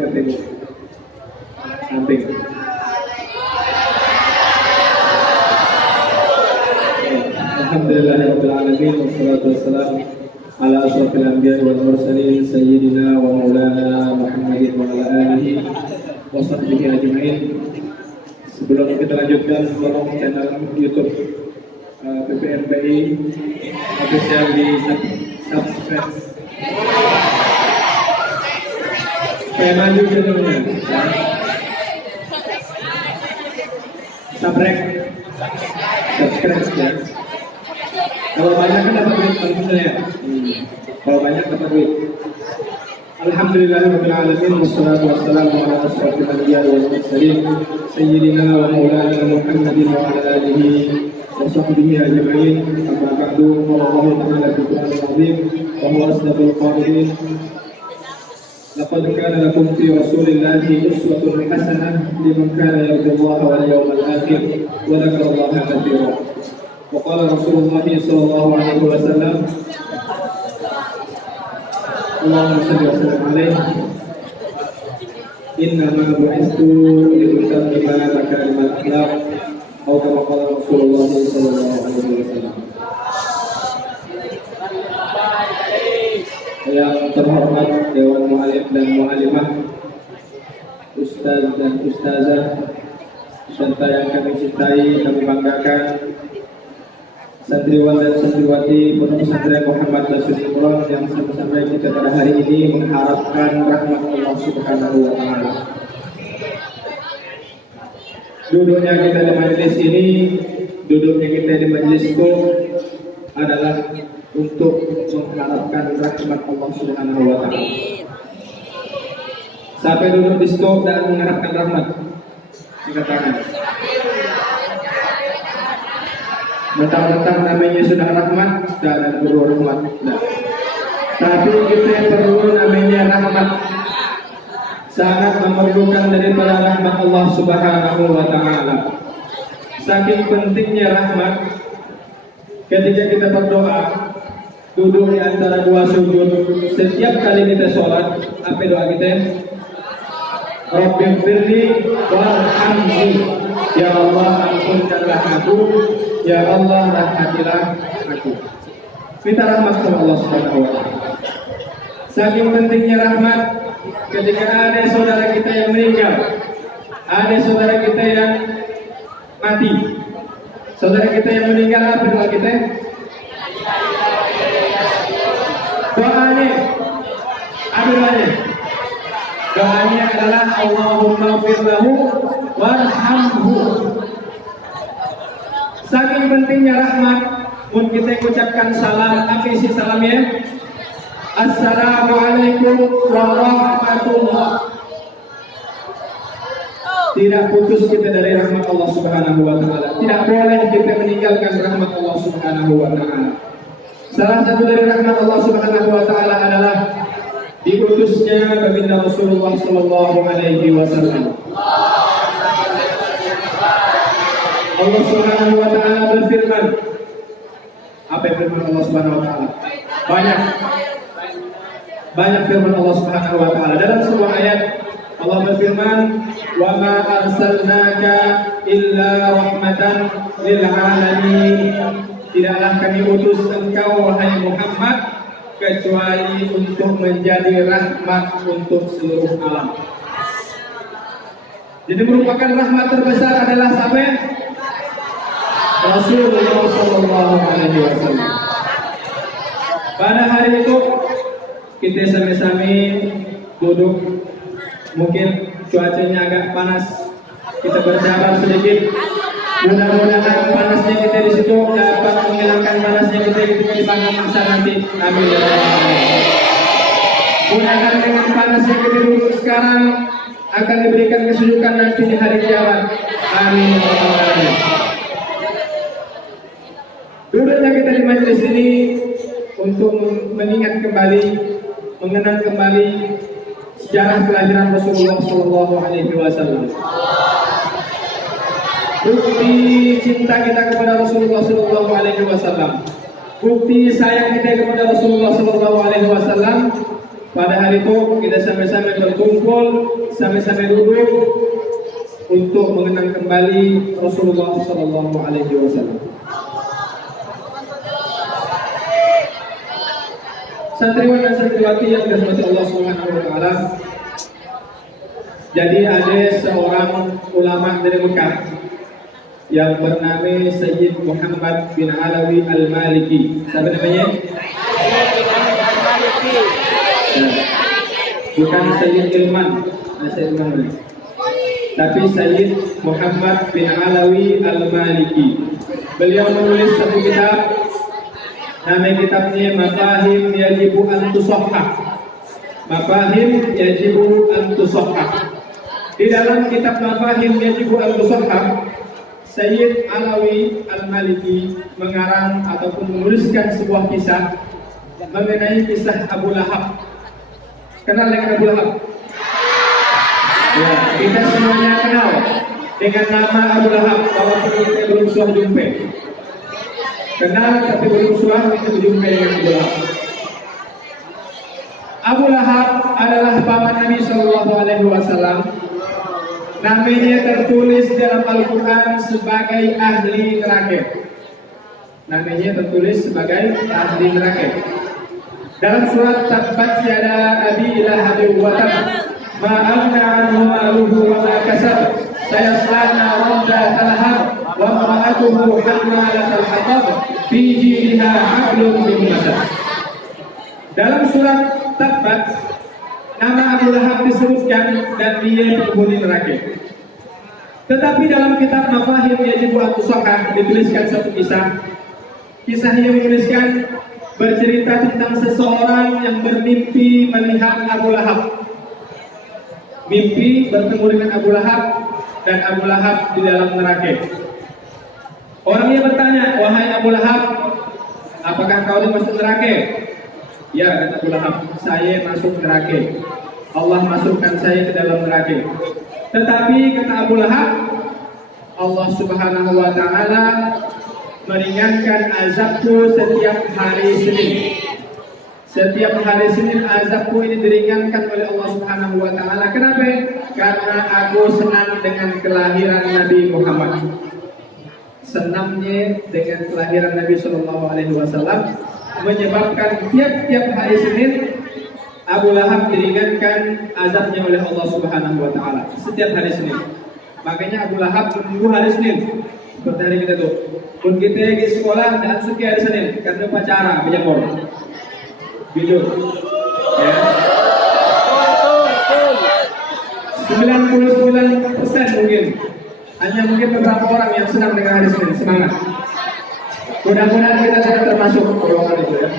ketemu samping. Alhamdulillahirabbil alamin wassalatu wassalamu ala asyrafil anbiya'i wal mursalin sayyidina wa maulana Muhammadin wa ala alihi wa sahbihi ajma'in. Sebelum kita lanjutkan, tolong channel YouTube PPNPI official di subscribe supaya maju channelnya. Subscribe ya. Kalau banyak kan dapat duit tentunya. Kalau banyak dapat duit. Alhamdulillahirabbil alamin wassalatu wassalamu ala asyrofil anbiya'i wal mursalin sayyidina wa maulana Muhammadin wa ala alihi wa sahbihi ajma'in. Amma ba'du, qala Allah ta'ala fil Qur'anil 'azim wa huwa asdaqul qa'ilin. Laqad kana lakum fi Rasulillahi uswatun hasanah liman kana yarjullaha wal yawmal akhir wa dzakarallaha katsiran. Wa qala Rasulullah sallallahu alaihi wasallam, Allahumma shalli wa sallim alaihi, inna ma bu'istu li utammima makarimal akhlaq, atau kama qala Rasulullah sallallahu alaihi wasallam. Yang terhormat Dewan Mu'alim dan Mu'alimah, Ustaz dan Ustazah, serta yang kami cintai, kami banggakan, santriwan dan santriwati Pondok Pesantren Muhammad Dasir Imron yang sampai kita pada hari ini mengharapkan rahmat Allah Subhanahu wa Ta'ala. Duduknya kita di majelis ini, duduknya kita di majelis itu adalah untuk mengharapkan rahmat Allah Subhanahu wa Ta'ala. Sampai duduk di situ dan mengharapkan rahmat, dikatakan mentang-mentang namanya sudah rahmat, dan perlu rahmat, tapi kita perlu namanya rahmat, sangat memerlukan daripada rahmat Allah Subhanahu wa Ta'ala. Saking pentingnya rahmat, ketika kita berdoa, duduk di antara dua sujud, setiap kali kita sholat, apa doa kita? Rabbighfirli warhamni, ya Allah ampunkanlah aku, ya Allah rahmatilah aku. Minta rahmat sama Allah Subhanahu wa Ta'ala. Saking pentingnya rahmat, ketika ada saudara kita yang meninggal, ada saudara kita yang mati, saudara kita yang meninggal, apa doa kita? Doanya, apa doanya? Doanya adalah Allahumma firlahu warhamhu. Saking pentingnya rahmat, pun kita ucapkan salam, apa isi salamnya? Assalamualaikum warahmatullah. Tidak putus kita dari rahmat Allah Subhanahu wa Ta'ala. Tidak boleh kita meninggalkan rahmat Allah Subhanahu wa Ta'ala. Salah satu dari rahmat Allah Subhanahu wa Ta'ala adalah diutusnya baginda Rasulullah sallallahu alaihi wasallam. Allah Subhanahu wa Ta'ala berfirman. Apa firman Allah Subhanahu wa Ta'ala? Banyak firman Allah Subhanahu wa Ta'ala. Dalam sebuah ayat Allah berfirman, "Wa ma arsalnaka illa rahmatan lil alamin." Tidaklah kami utus engkau wahai Muhammad kecuali untuk menjadi rahmat untuk seluruh alam. Jadi merupakan rahmat terbesar adalah sampai Rasulullah sallallahu alaihi wasallam. Pada hari itu kita sami-sami duduk, mungkin cuacanya agak panas, kita bersabar sedikit. Mudah-mudahan panasnya kita di situ dapat menghilangkan panasnya kita di panggung masa nanti. Amin ya rabbal alamin. Mudah-mudahan dengan panasnya kita duduk sekarang akan diberikan kesejukan nanti di hari kiamat. Amin ya rabbal alamin. Duduknya kita di majelis ini untuk mengingat kembali, mengenang kembali sejarah kelahiran Rasulullah Sallallahu Alaihi Wasallam. Bukti cinta kita kepada Rasulullah Sallallahu Alaihi Wasallam, bukti sayang kita kepada Rasulullah Sallallahu Alaihi Wasallam pada hari itu kita sama-sama berkumpul, sama-sama duduk untuk mengenang kembali Rasulullah Sallallahu Alaihi Wasallam. Santriwan dan santriwati yang dirahmati Allah Subhanahu Wa Taala. Jadi ada seorang ulama dari Mekah yang bernama Sayyid Muhammad bin Alawi Al-Maliki. Siapa namanya? Bukan Sayyid Ilman, Sayyid Ilman, tapi Sayyid Muhammad bin Alawi Al-Maliki. Beliau menulis satu kitab, nama kitabnya Mafahim Yajibu An Tusahhah. Mafahim Yajibu An Tusahhah. Di dalam kitab Mafahim Yajibu An Tusahhah, Sayyid Alawi Al-Maliki mengarang ataupun menuliskan sebuah kisah mengenai kisah Abu Lahab. Kenal dengan Abu Lahab? Ya, kita semuanya kenal dengan nama Abu Lahab, walaupun kita belum suah jumpa. Kenal tapi belum suah kita berjumpa dengan Abu Lahab. Abu Lahab adalah paman Nabi Sallallahu Alaihi Wasallam. Namanya tertulis dalam Al-Quran sebagai ahli neraka. Namanya tertulis sebagai ahli neraka. Dalam surat Tabbat yada abi lahabin wa tab, ma aghna anhu maluhu wa ma kasab, sayasla naran dzata lahab, wa imra'atuhu hammalatal hatab, fi jidha hablum min masad. Dalam surat Tabbat, nama Abu Lahab disebutkan dan dia penghuni neraka. Tetapi dalam kitab Mafahim Yajibu An Tusahhah dituliskan satu kisah. Kisahnya menuliskan bercerita tentang seseorang yang bermimpi melihat Abu Lahab. Mimpi bertemu dengan Abu Lahab dan Abu Lahab di dalam neraka. Orangnya bertanya, wahai Abu Lahab, apakah kau masuk neraka? Ya, kata Abu Lahab, saya masuk neraka. Allah masukkan saya ke dalam neraka. Tetapi kata Abu Lahab, Allah Subhanahu Wa Taala meringankan azabku setiap hari Senin. Setiap hari Senin azabku ini diringankan oleh Allah Subhanahu Wa Taala. Kenapa? Karena aku senang dengan kelahiran Nabi Muhammad. Senangnya dengan kelahiran Nabi Sallallahu Alaihi Wasallam menyebabkan tiap-tiap hari Senin Abu Lahab diringankan azabnya oleh Allah Subhanahu Wa Taala. Setiap hari Senin. Makanya Abu Lahab menunggu hari Senin. Seperti hari kita tuh. Pun kita di sekolah dan suki hari Senin karena upacara berjamur. Jujur. Ya. 99% mungkin. Hanya mungkin beberapa orang yang senang dengan hari Senin. Semangat. Mudah-mudahan kita tidak termasuk golongan itu ya.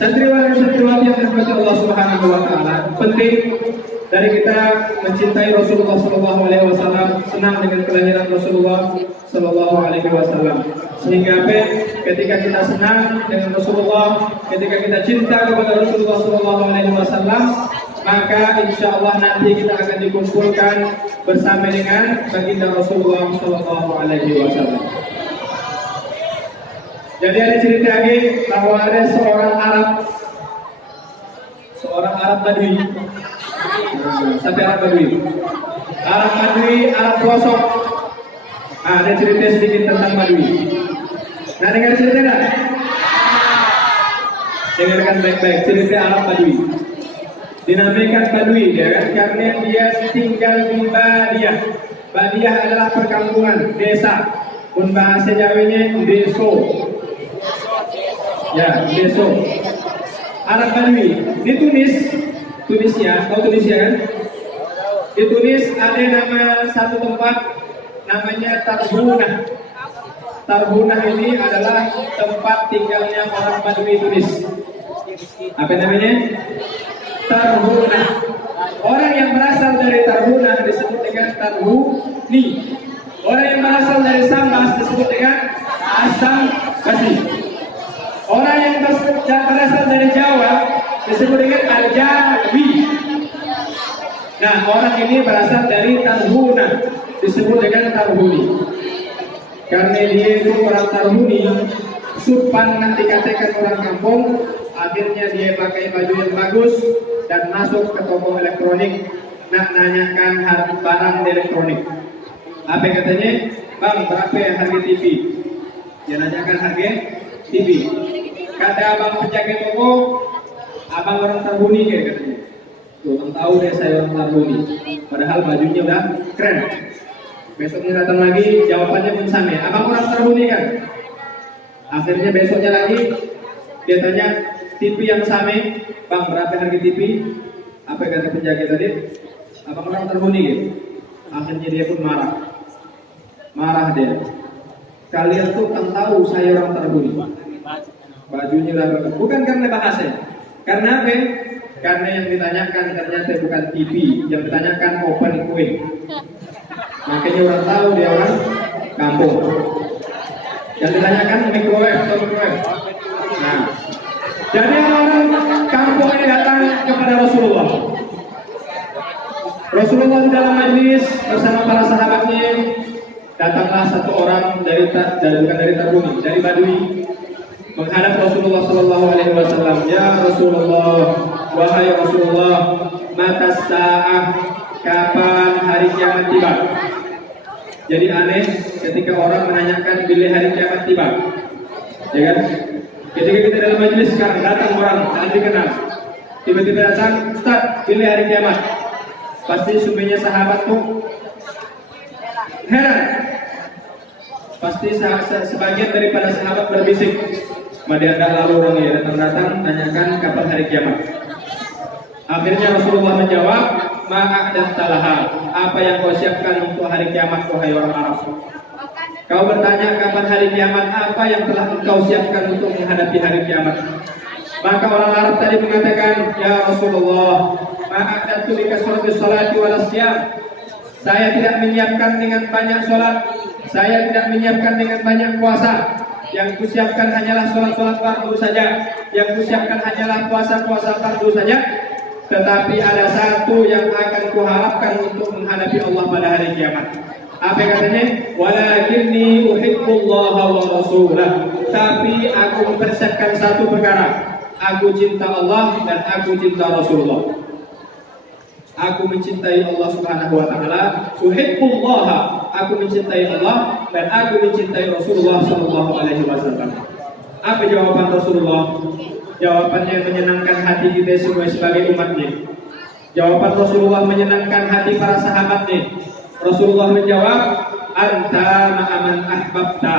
Santriwan dan santriwati yang dirahmati Allah Subhanahu Wa Taala, penting dari kita mencintai Rasulullah Sallallahu Alaihi Wasallam, senang dengan kelahiran Rasulullah Sallallahu Alaihi Wasallam. Sehingga ketika kita senang dengan Rasulullah, ketika kita cinta kepada Rasulullah Sallallahu Alaihi Wasallam, maka insya Allah nanti kita akan dikumpulkan bersama dengan baginda Rasulullah Sallallahu Alaihi Wasallam. Jadi ada cerita lagi bahwa ada seorang Arab Badui. Sampai Arab Badui. Arab pelosok. Ada cerita sedikit tentang Badui. Nah, dengar cerita enggak? Dengarkan baik-baik cerita Arab Badui. Dinamakan Badui ya kan? Karena dia tinggal di Badiah. Badiah adalah perkampungan, desa. Pun bahasa Jawanya deso. Ya, deso. Arab Badui di Tunisia, tahu Tunisia kan? Di Tunis ada nama satu tempat namanya Tarbunah. Tarbunah ini adalah tempat tinggalnya orang Badui Tunis. Apa namanya? Tarbunah. Orang yang berasal dari Tarbunah disebut dengan Tarbuni. Orang yang berasal dari Sambas disebut dengan Asam Basi. Orang yang berasal dari Jawa disebut dengan Al-Jawi. Nah, orang ini berasal dari Tarbunah disebut dengan Tarbuni. Karena dia itu orang Tarbuni, supan nanti katakan orang kampung Akhirnya dia pakai baju yang bagus dan masuk ke toko elektronik, nak nanyakan harga barang elektronik. Apa katanya? Bang, berapa yang harga TV? Dia nanyakan harga TV. Kata abang penjaga toko, abang orang terbuni kayak katanya. Tuh, orang tahu deh saya orang terbuni. Padahal bajunya udah keren. Besoknya datang lagi, jawabannya pun sama. Abang orang terbuni kan? Akhirnya besoknya lagi, dia tanya, TV yang sama, bang berapa harga TV? Apa kata penjaga tadi? Abang orang terbuni gitu. Akhirnya dia pun marah. Marah dia. Kalian tuh kan tahu saya orang terbuni. Bajunya udah bukan karena bahasa. Karena apa? Karena yang ditanyakan ternyata bukan TV, yang ditanyakan open kue. Makanya orang tahu dia orang kampung. Yang ditanyakan microwave atau microwave. Nah, jadi orang kampung ini datang kepada Rasulullah. Rasulullah di dalam majlis bersama para sahabatnya. Datanglah satu orang bukan dari Tabuni, dari Badui, menghadap Rasulullah Sallallahu Alaihi Wasallam. Ya Rasulullah, wahai Rasulullah, mata sa'ah, kapan hari kiamat tiba? Jadi aneh ketika orang menanyakan bila hari kiamat tiba, ya kan? Ketika kita dalam majelis sekarang datang orang tak dikenal, tiba-tiba datang, Ustaz, bila hari kiamat? Pasti semuanya sahabat tuh heran. Pasti sebagian daripada sahabat berbisik, Madianda lalu orang ya datang tanyakan kapan hari kiamat. Akhirnya Rasulullah menjawab, ma'adat talaha, apa yang kau siapkan untuk hari kiamat wahai orang Arab? Kau bertanya kapan hari kiamat, apa yang telah engkau siapkan untuk menghadapi hari kiamat? Maka orang Arab tadi mengatakan, ya Rasulullah, ma'adatu likasratis salati wal siyam. Saya tidak menyiapkan dengan banyak sholat, saya tidak menyiapkan dengan banyak puasa. Yang kusiapkan hanyalah sholat-sholat fardu saja, yang kusiapkan hanyalah puasa-puasa fardu saja. Tetapi ada satu yang akan kuharapkan untuk menghadapi Allah pada hari kiamat. Apa katanya? Walakinni uhibbullaha wa rasulah. Tapi aku mempersiapkan satu perkara. Aku cinta Allah dan aku cinta Rasulullah. Aku mencintai Allah Subhanahu wa taala, uhibbullaha, aku mencintai Allah dan aku mencintai Rasulullah sallallahu alaihi wasallam. Apa jawaban Rasulullah? Jawabannya menyenangkan hati kita semua sebagai umatnya. Jawaban Rasulullah menyenangkan hati para sahabatnya. Rasulullah menjawab, anta ma'aman ahbabta,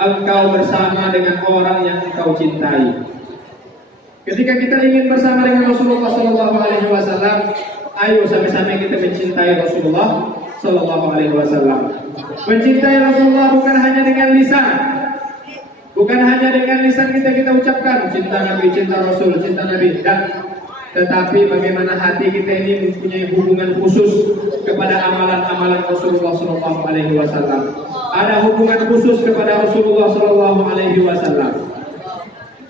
engkau bersama dengan orang yang engkau cintai. Ketika kita ingin bersama dengan Rasulullah sallallahu alaihi wasallam, ayo sama-sama kita mencintai Rasulullah Sallallahu Alaihi Wasallam. Mencintai Rasulullah bukan hanya dengan lisan, bukan hanya dengan lisan kita ucapkan cinta Nabi, cinta Rasul, cinta Nabi, dan tetapi bagaimana hati kita ini mempunyai hubungan khusus kepada amalan-amalan Rasulullah Sallallahu Alaihi Wasallam. Ada hubungan khusus kepada Rasulullah Sallallahu Alaihi Wasallam.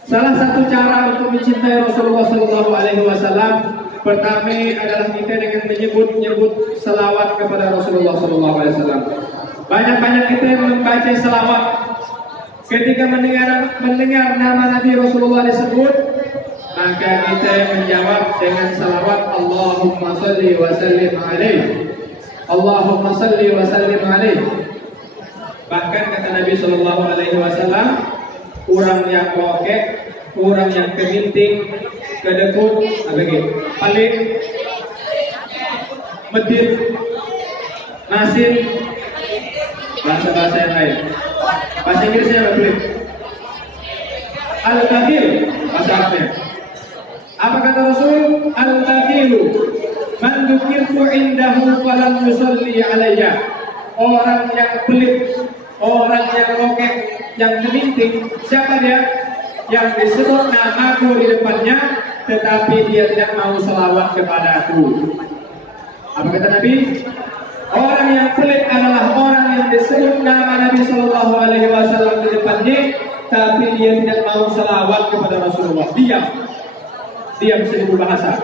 Salah satu cara untuk mencintai Rasulullah Sallallahu Alaihi Wasallam pertama adalah kita dengan menyebut selawat kepada Rasulullah SAW. Banyak-banyak kita yang membaca selawat. Ketika mendengar nama Nabi Rasulullah disebut, maka kita menjawab dengan selawat Allahumma salli wa sallim alaihi. Allahumma salli wa sallim alaihi. Bahkan kata Nabi SAW, orang yang bokek, orang yang keminting, kedekut, paling medit, nasir, bahasa-bahasa yang lain. Bahasa Inggrisnya apa boleh? Al-Bakhil, bahasa Arabnya. Apa kata Rasul? Al-Bakhilu man dzukirtu indahu falam yusalli alayya. Orang yang pelit, orang yang rokek, yang keminting, siapa dia? Yang disebut namaku di depannya, tetapi dia tidak mau selawat kepadaku. Apa kata Nabi? Orang yang pelit adalah orang yang disebut nama Nabi Sallallahu Alaihi Wasallam di depannya, tapi dia tidak mau selawat kepada Rasulullah. Diam seribu bahasa.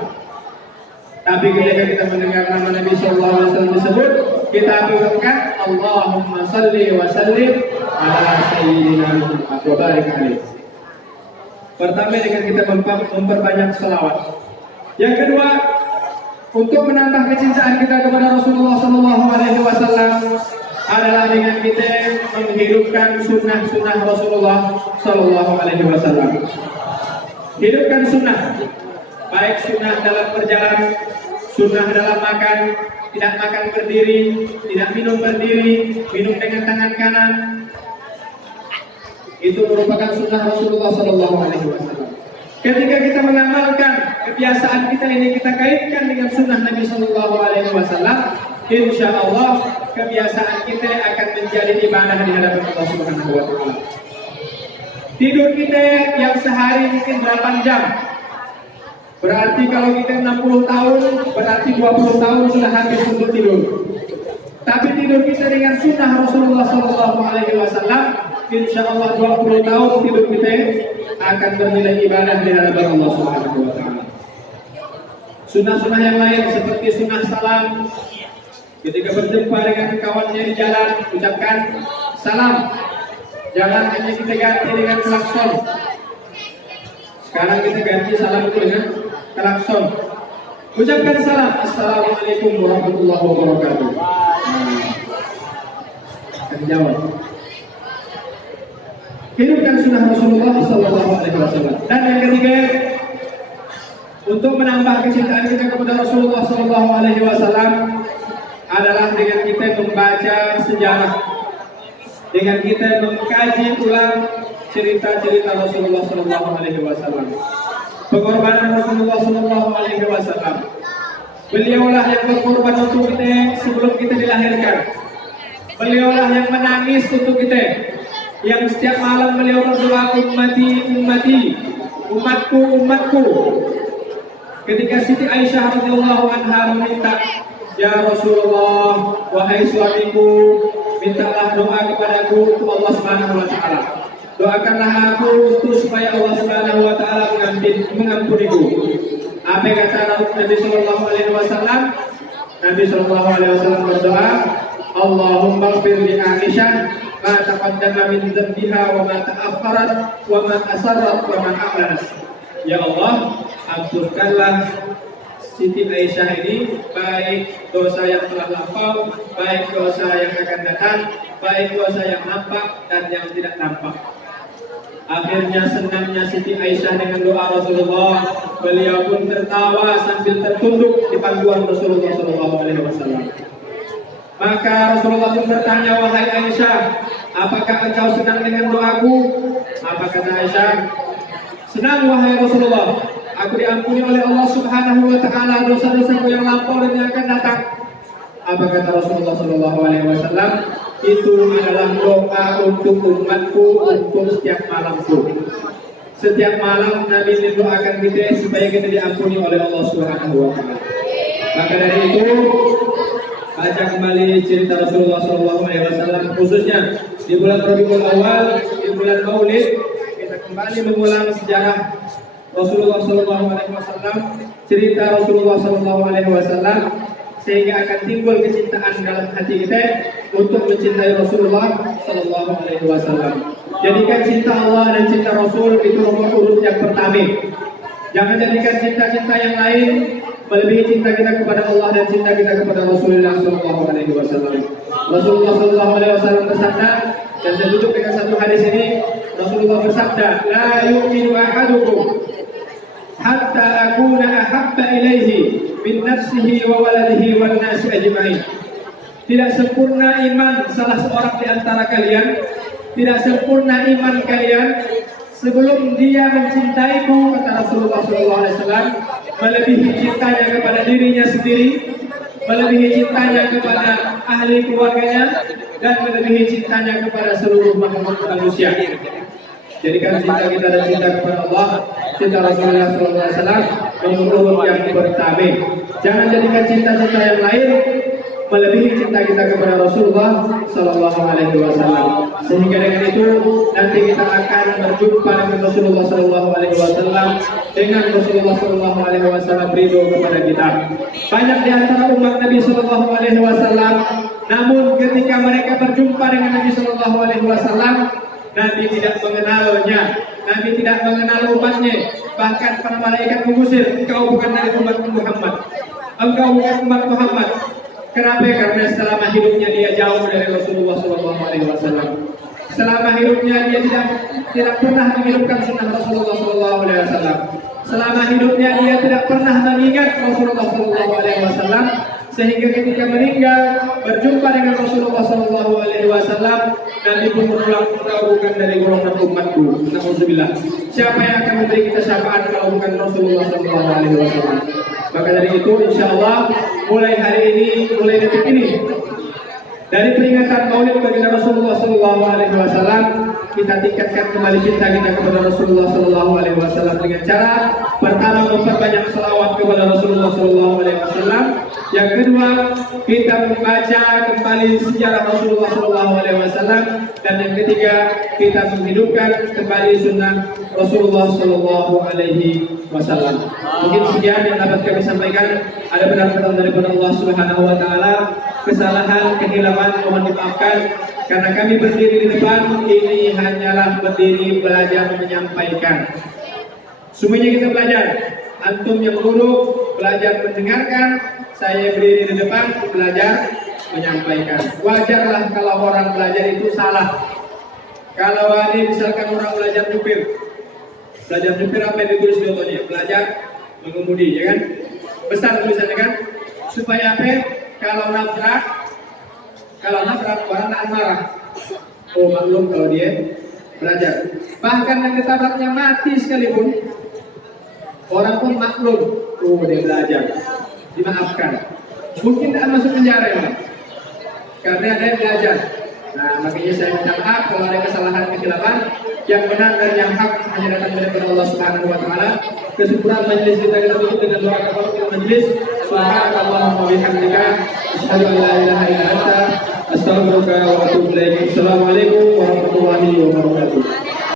Tapi ketika kita mendengar nama Nabi Sallallahu Alaihi Wasallam disebut, kita berkata Allahumma salli wa sallim ala sayyidina Muhammad wa barik alaihi. Pertama dengan kita memperbanyak salawat. Yang kedua, untuk menambah kecintaan kita kepada Rasulullah SAW adalah dengan kita menghidupkan sunnah-sunnah Rasulullah SAW. Hidupkan sunnah, baik sunnah dalam berjalan, sunnah dalam makan, tidak makan berdiri, tidak minum berdiri, minum dengan tangan kanan. Itu merupakan sunnah Rasulullah SAW. Ketika kita mengamalkan kebiasaan kita ini, kita kaitkan dengan sunnah Nabi SAW, insya Allah kebiasaan kita akan menjadi ibadah di hadapan Allah Subhanahu wa Ta'ala. Tidur kita yang sehari mungkin 8 jam, berarti kalau kita 60 tahun, berarti 20 tahun sudah habis untuk tidur. Tapi tidur kita dengan sunnah Rasulullah SAW, insya Allah 20 tahun tidur kita akan bernilai ibadah di hadapan Allah Subhanahu wa Ta'ala. Sunnah-sunnah yang lain seperti sunnah salam. Ketika berjumpa dengan kawannya di jalan, ucapkan salam. Jangan hanya kita ganti dengan klakson. Sekarang kita ganti salam itu dengan klakson. Ucapkan salam. Assalamualaikum warahmatullahi wabarakatuh. Akan jawab. Hidupkan sunnah Rasulullah SAW. Dan yang ketiga, untuk menambah kecintaan kita kepada Rasulullah SAW adalah dengan kita membaca sejarah, dengan kita mengkaji ulang cerita-cerita Rasulullah SAW, pengorbanan Rasulullah SAW. Beliaulah yang berkorban untuk kita sebelum kita dilahirkan. Beliaulah yang menangis untuk kita, yang setiap malam beliau berdoa ummati, ummati, umatku, umatku. Ketika Siti Aisyah radhiyallahu anha meminta, ya Rasulullah, wahai suamiku, mintalah doa kepadaku untuk Allah Subhanahu wa Ta'ala. Doakanlah aku untuk supaya Allah Subhanahu wa Ta'ala mengampuniku. Apa kata Nabi sallallahu alaihi wasallam? Nabi sallallahu alaihi wasallam berdoa, Allahumma ighfir li Aisyah ma taqaddama min dhanbiha wa ma ta'akhkharat wa ma asarrat wa ma a'lanat. Ya Allah, ampunkanlah Siti Aisyah ini, baik dosa yang telah lampau, baik dosa yang akan datang, baik dosa yang nampak dan yang tidak nampak. Akhirnya senangnya Siti Aisyah dengan doa Rasulullah, beliau pun tertawa sambil tertunduk di pangkuan Rasulullah SAW. Maka Rasulullah pun bertanya, wahai Aisyah, apakah engkau senang dengan doaku? Apa kata Aisyah? Senang wahai Rasulullah, aku diampuni oleh Allah Subhanahu wa Ta'ala dosa-dosaku yang lampau dan yang akan datang. Apa kata Rasulullah SAW? Itu adalah doa untuk umatku untuk setiap malamku. Setiap malam Nabi mendoakan kita supaya kita diampuni oleh Allah Subhanahu wa Ta'ala. Maka dari itu, baca kembali cerita Rasulullah SAW, khususnya di bulan Rabiul Awal, di bulan Maulid, kita kembali mengulang sejarah Rasulullah SAW, cerita Rasulullah SAW, sehingga akan timbul kecintaan dalam hati kita untuk mencintai Rasulullah SAW. Jadikan cinta Allah dan cinta Rasul itu nomor urut yang pertama. Jangan jadikan cinta-cinta yang lain melebihi cinta kita kepada Allah dan cinta kita kepada Rasulullah SAW. Rasulullah SAW bersabda, dan saya tutup dengan satu hadis ini. Rasulullah bersabda, la yu'minu ahadukum hatta akuna ahabba ilaihi min nafsihi wa waladihi wan nasi ajma'in. Tidak sempurna iman salah seorang di antara kalian, tidak sempurna iman kalian sebelum dia mencintaiku, kata Rasulullah SAW, melebihi cintanya kepada dirinya sendiri, melebihi cintanya kepada ahli keluarganya, dan melebihi cintanya kepada seluruh makhluk manusia. Jadikan cinta kita dan cinta kepada Allah, cinta Rasulullah SAW nomor yang pertama. Jangan jadikan cinta-cinta yang lain melebihi cinta kita kepada Rasulullah SAW. Sehingga dengan itu nanti kita akan berjumpa dengan Rasulullah SAW, dengan Rasulullah SAW ridho kepada kita. Banyak di antara umat Nabi SAW, namun ketika mereka berjumpa dengan Nabi SAW, Nabi tidak mengenalnya, Nabi tidak mengenal umatnya. Bahkan para malaikat mengusir, engkau bukan dari umat Muhammad. Engkau bukan umat Muhammad. Kenapa? Karena selama hidupnya dia jauh dari Rasulullah SAW. Selama hidupnya dia tidak pernah menghidupkan sunnah Rasulullah SAW. Selama hidupnya dia tidak pernah mengingat Rasulullah SAW. Sehingga ketika meninggal berjumpa dengan Rasulullah SAW, Nabi pun berulang, engkau bukan dari golongan umatku. Alhamdulillah. Siapa yang akan memberi kita syafaat kalau bukan Rasulullah SAW? Maka dari itu, insya Allah, mulai hari ini, mulai detik ini, dari peringatan Maulid baginda Rasulullah SAW, kita tingkatkan kembali cinta kita kepada Rasulullah SAW dengan cara pertama memperbanyak selawat kepada Rasulullah SAW. Yang kedua, kita membaca kembali sejarah Rasulullah SAW, dan yang ketiga, kita menghidupkan kembali sunnah Rasulullah SAW. Mungkin sekian yang dapat kami sampaikan. Ada benar-benar daripada Allah Subhanahu Wa Taala. Kesalahan, kehilapan mohon dimaafkan. Karena kami berdiri di depan ini hanyalah berdiri belajar menyampaikan. Semuanya kita belajar. Antum yang duduk belajar mendengarkan, saya berdiri di depan belajar menyampaikan. Wajarlah kalau orang belajar itu salah. Kalau ini misalkan orang belajar nyupir apa yang ditulis di otonya? Belajar mengemudi, ya kan? Besar tulisannya kan? Supaya apa? Kalau nabrak orang tak marah. Oh, maklum kalau dia belajar. Bahkan yang ditabraknya mati sekalipun, orang pun maklum. Oh, dia belajar. Dimaafkan. Mungkin tak masuk penjara ya, karena ada yang belajar. Nah, makanya saya minta maaf kalau ada kesalahan kesilapan. Yang benar dan yang hak hanya datang dari Allah Subhanahu Wa Taala. Kesimpulan majelis kita tutup dengan doa kafaratul majelis. Subhanakallahumma wa bihamdika, asyhadu an la ilaha illa anta, astaghfiruka wa atubu ilaik. Assalamualaikum warahmatullahi wabarakatuh.